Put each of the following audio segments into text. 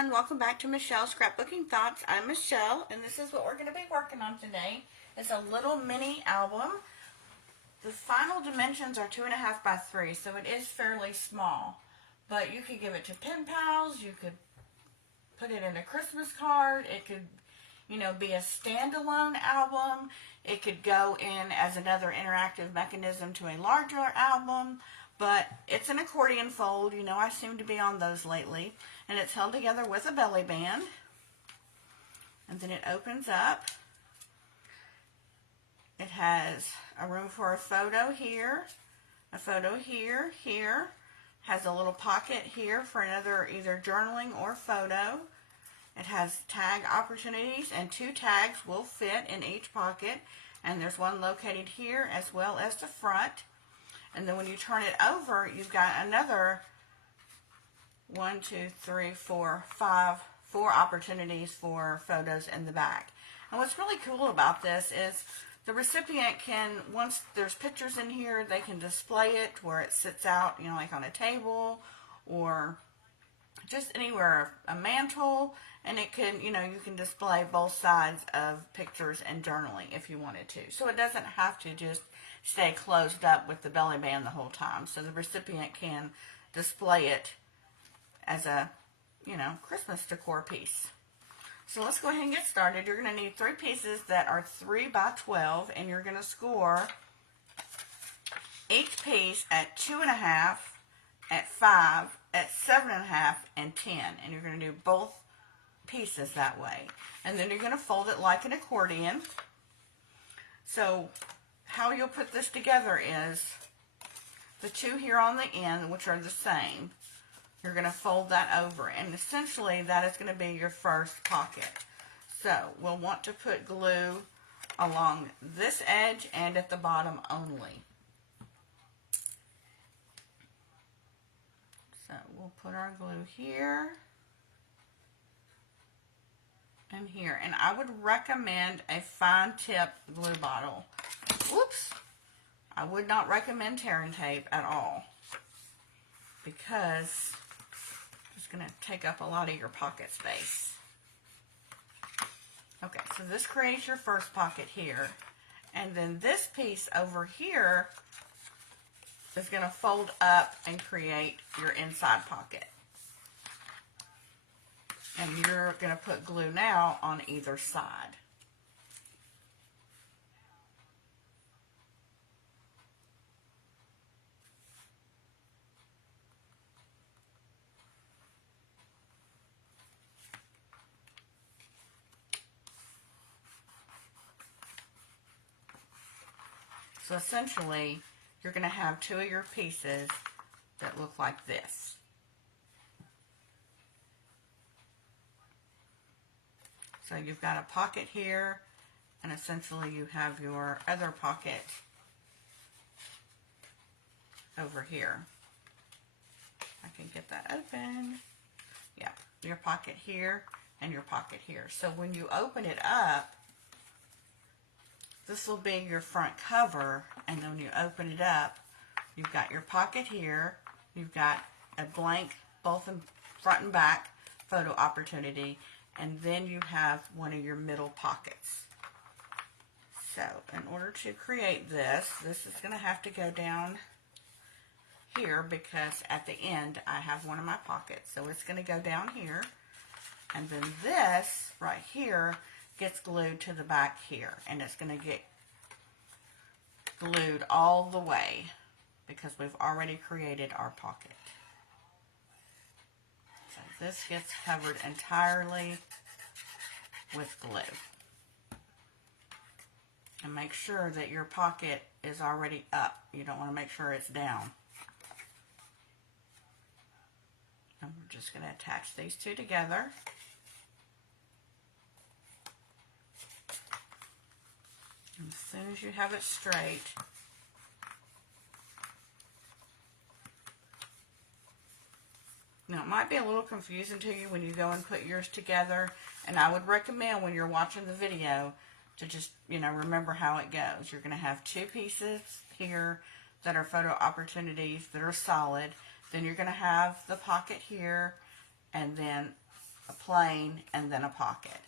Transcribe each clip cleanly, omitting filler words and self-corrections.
everyone, welcome back to Michelle's Scrapbooking Thoughts. I'm Michelle, and this is what we're going to be working on today. It's a little mini album. The final dimensions are 2.5 by 3, so it is fairly small. But you could give it to pen pals, you could put it in a Christmas card, it could, be a standalone album. It could go in as another interactive mechanism to a larger album. But it's an accordion fold. I seem to be on those lately. And it's held together with a belly band. And then it opens up. It has a room for a photo here, a photo here, here. Has a little pocket here for another either journaling or photo. It has tag opportunities, and 2 tags will fit in each pocket. And there's one located here as well as the front. And then when you turn it over, you've got another 4 opportunities for photos in the back. And what's really cool about this is the recipient can, once there's pictures in here, they can display it where it sits out, like on a table or just anywhere, a mantle, and it can, you can display both sides of pictures and journaling if you wanted to. So it doesn't have to just stay closed up with the belly band the whole time. So the recipient can display it as a, Christmas decor piece. So let's go ahead and get started. You're going to need 3 pieces that are 3 by 12, and you're going to score each piece at 2.5, at 5, at 7.5, and 10. And you're going to do both pieces that way. And then you're going to fold it like an accordion. So how you'll put this together is the 2 here on the end, which are the same. You're going to fold that over, and essentially that is going to be your first pocket. So we'll want to put glue along this edge and at the bottom only. So we'll put our glue here and here. And I would recommend a fine tip glue bottle. Whoops! I would not recommend tearing tape at all because it's going to take up a lot of your pocket space. Okay, so this creates your first pocket here. And then this piece over here is going to fold up and create your inside pocket. And you're going to put glue now on either side. So essentially, you're going to have 2 of your pieces that look like this. So you've got a pocket here, and essentially you have your other pocket over here. I can get that open. Yeah, your pocket here and your pocket here. So when you open it up, this will be your front cover, and then when you open it up, you've got your pocket here, you've got a blank, both in front and back photo opportunity, and then you have one of your middle pockets. So in order to create this is going to have to go down here because at the end I have one of my pockets. So it's going to go down here, and then this right here gets glued to the back here, and it's going to get glued all the way because we've already created our pocket. So this gets covered entirely with glue. And make sure that your pocket is already up. You don't want to make sure it's down. And we're just going to attach these 2 together. As soon as you have it straight, now it might be a little confusing to you when you go and put yours together, and I would recommend when you're watching the video to just, remember how it goes. You're going to have 2 pieces here that are photo opportunities that are solid. Then you're going to have the pocket here, and then a plain, and then a pocket.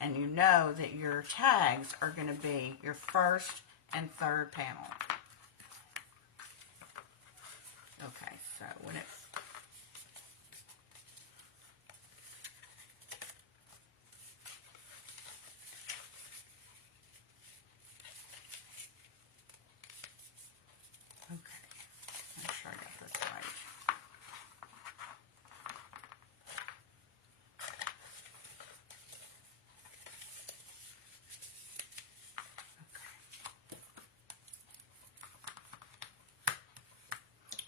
And you know that your tags are going to be your first and third panel. Okay, so when it okay, make sure I got this right.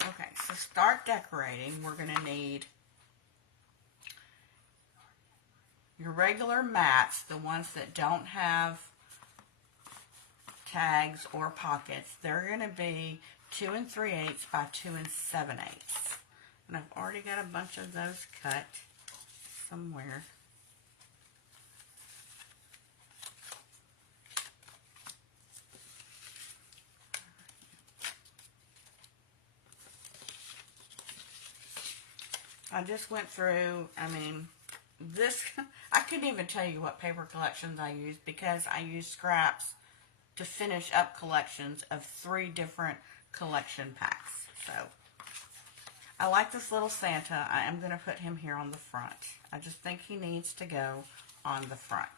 Okay, so start decorating. We're going to need your regular mats, the ones that don't have tags or pockets. They're going to be 2 3/8 by 2 7/8. And I've already got a bunch of those cut somewhere. I just went through, I mean, this, I couldn't even tell you what paper collections I used because I used scraps to finish up collections of 3 different collection packs. So, I like this little Santa. I am going to put him here on the front. I just think he needs to go on the front.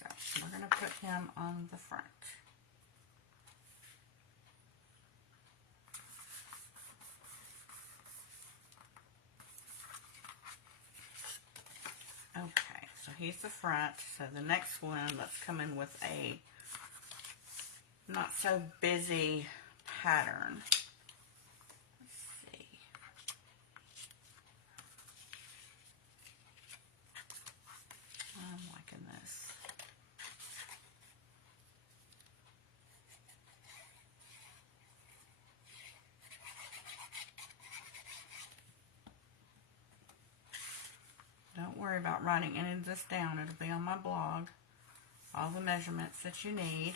So, we're going to put him on the front. Okay, so he's the front. So the next one, let's come in with a not so busy pattern. Let's see. I'm liking this. Don't worry about writing any of this down. It'll be on my blog. All the measurements that you need.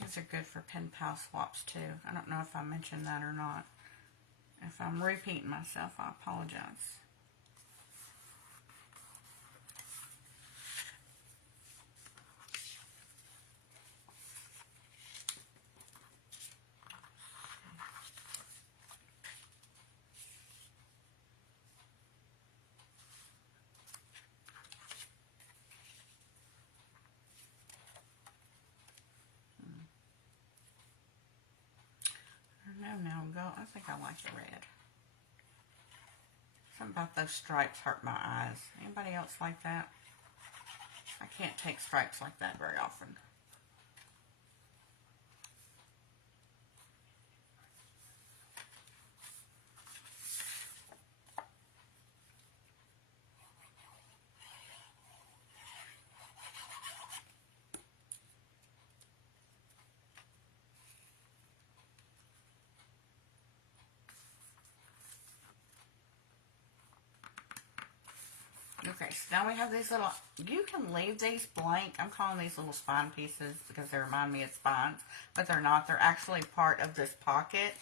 These are good for pen pal swaps too. I don't know if I mentioned that or not. If I'm repeating myself, I apologize. No, I think I like the red. Something about those stripes hurt my eyes. Anybody else like that? I can't take stripes like that very often. Okay, so now we have these little, you can leave these blank. I'm calling these little spine pieces because they remind me of spines, but they're not. They're actually part of this pocket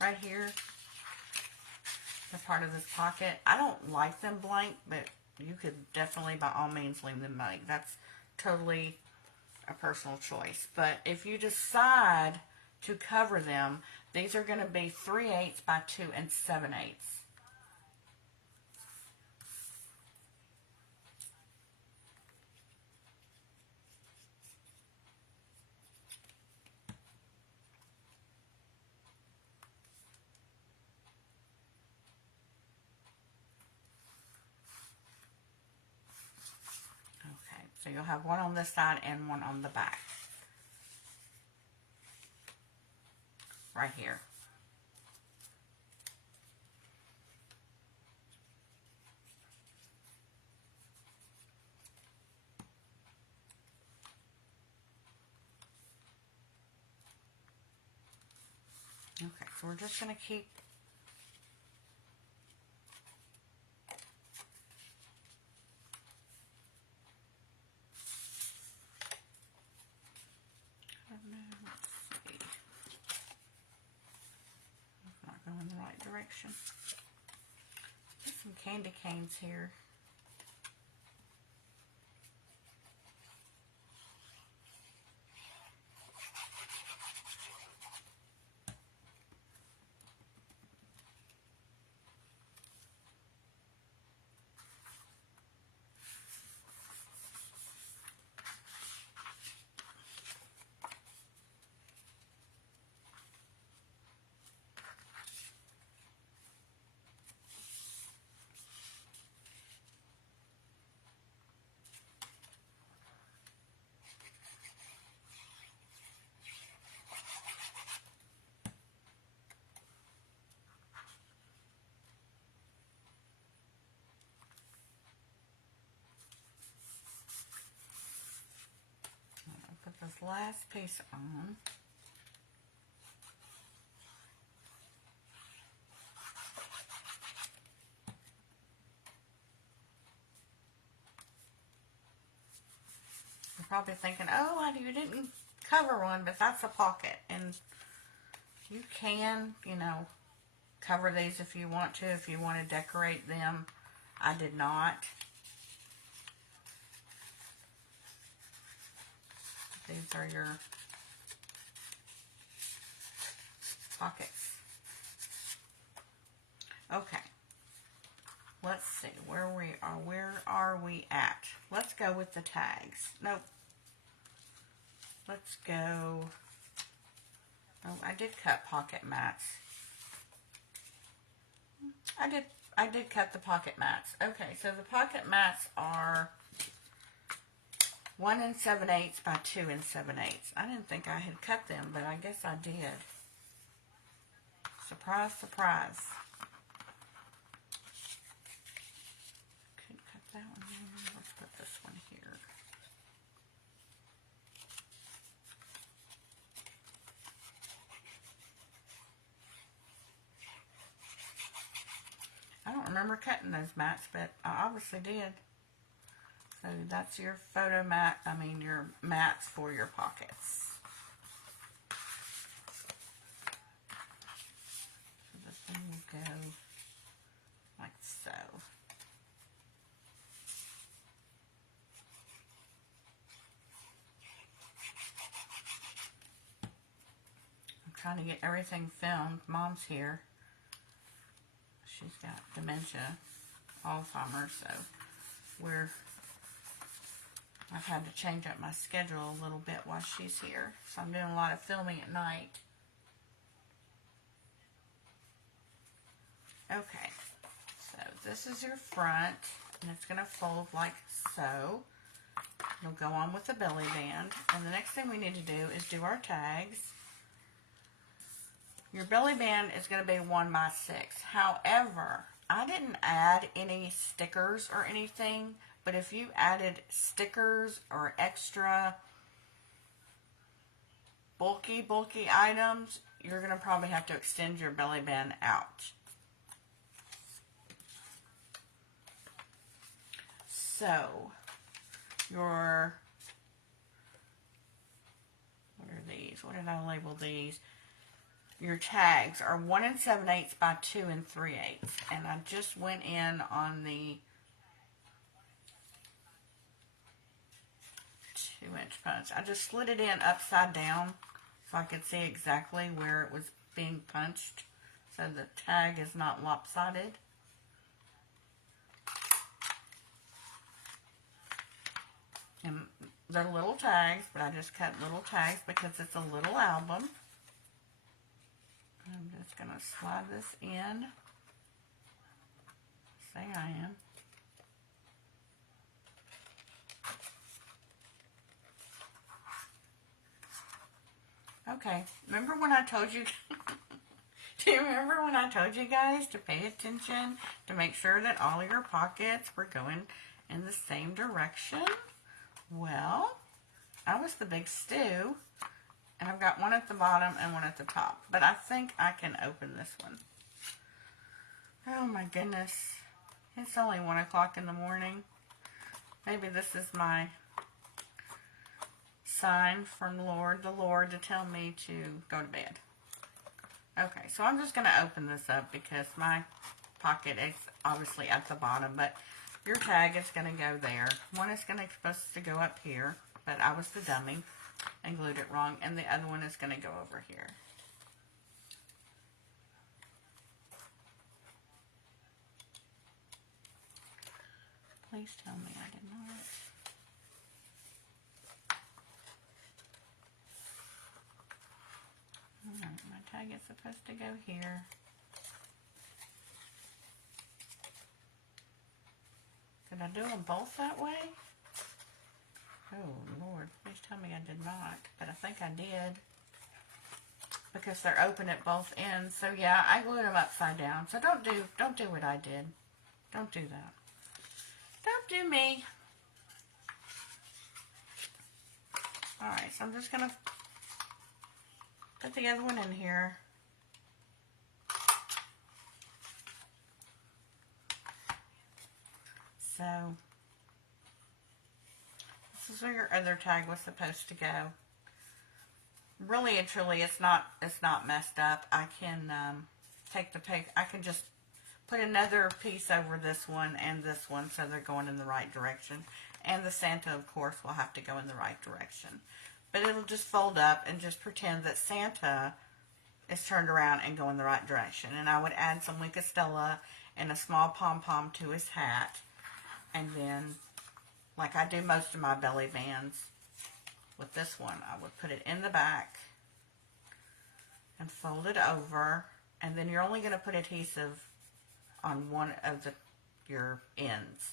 right here. They're part of this pocket. I don't like them blank, but you could definitely, by all means, leave them blank. That's totally a personal choice. But if you decide to cover them, these are going to be 3/8 by 2 7/8. So you'll have one on this side and one on the back. Right here. Okay, so we're just going to keep let's see. It's not going in the right direction. Get some candy canes here. Put this last piece on. You're probably thinking, oh, you didn't cover one, but that's a pocket. And you can, you know, cover these if you want to, if you want to decorate them. I did not. These are your pockets. Okay. Let's see where we are. Where are we at? Let's go with the tags. Nope. Let's go. Oh, I did cut pocket mats. I did cut the pocket mats. Okay, so the pocket mats are 1 7/8 by 2 7/8. I didn't think I had cut them, but I guess I did. Surprise, surprise. Couldn't cut that one there. Let's put this one here. I don't remember cutting those mats, but I obviously did. So that's your photo mat, your mats for your pockets. So this one will go like so. I'm trying to get everything filmed. Mom's here. She's got dementia, Alzheimer's, so I've had to change up my schedule a little bit while she's here. So I'm doing a lot of filming at night. Okay, so this is your front, and it's going to fold like so. It'll go on with the belly band. And the next thing we need to do is do our tags. Your belly band is going to be 1 by 6. However, I didn't add any stickers or anything, but if you added stickers or extra bulky items, you're going to probably have to extend your belly band out. So, what are these? What did I label these? Your tags are 1 7/8 by 2 3/8. And I just went in on the 2-inch punch. I just slid it in upside down so I could see exactly where it was being punched, so the tag is not lopsided. And they're little tags, but I just cut little tags because it's a little album. I'm just going to slide this in. Say I am. Okay, remember when I told you, do you remember when I told you guys to pay attention to make sure that all your pockets were going in the same direction? Well, I was the big stew, And I've got one at the bottom and one at the top. But I think I can open this one. Oh my goodness. It's only 1 o'clock in the morning. Maybe this is my sign from the Lord to tell me to go to bed. Okay, so I'm just going to open this up because my pocket is obviously at the bottom, but your tag is going to go there. One is supposed to go up here, but I was the dummy and glued it wrong, and the other one is going to go over here. Please tell me I did not. My tag is supposed to go here. Did I do them both that way? Oh Lord, please tell me I did not. But I think I did. Because they're open at both ends. So yeah, I glued them upside down. So don't do what I did. Don't do that. Don't do me. Alright, so I'm just going to put the other one in here. So, this is where your other tag was supposed to go. Really and truly, it's not messed up. I can take the paper, I can just put another piece over this one and this one so they're going in the right direction. And the Santa, of course, will have to go in the right direction. But it'll just fold up and just pretend that Santa is turned around and go in the right direction. And I would add some Linka Stella and a small pom-pom to his hat. And then, like I do most of my belly bands, with this one, I would put it in the back and fold it over. And then you're only going to put adhesive on one of your ends.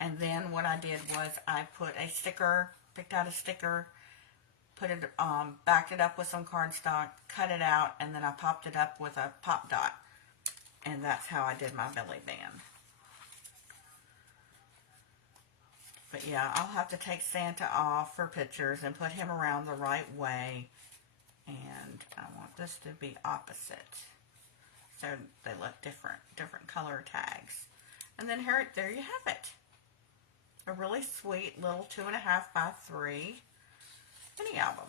And then what I did was I put a sticker, picked out a sticker, put it, backed it up with some cardstock, cut it out, and then I popped it up with a pop dot. And that's how I did my belly band. But yeah, I'll have to take Santa off for pictures and put him around the right way. And I want this to be opposite. So they look different color tags. And then here, there you have it. A really sweet little 2.5 by 3 mini album.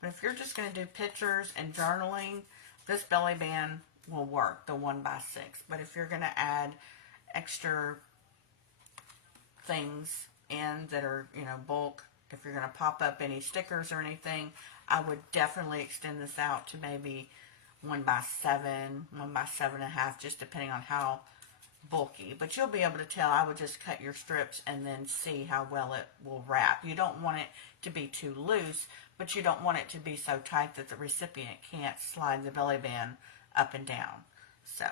But if you're just going to do pictures and journaling, this belly band will work, the 1 by 6. But if you're going to add extra things in that are, bulk, if you're going to pop up any stickers or anything, I would definitely extend this out to maybe 1 by 7, 1 by 7.5, just depending on how bulky. But you'll be able to tell. I would just cut your strips and then see how well it will wrap. You don't want it to be too loose, but you don't want it to be so tight that the recipient can't slide the belly band up and down. So,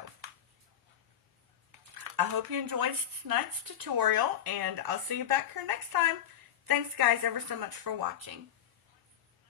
I hope you enjoyed tonight's tutorial, and I'll see you back here next time. Thanks guys ever so much for watching.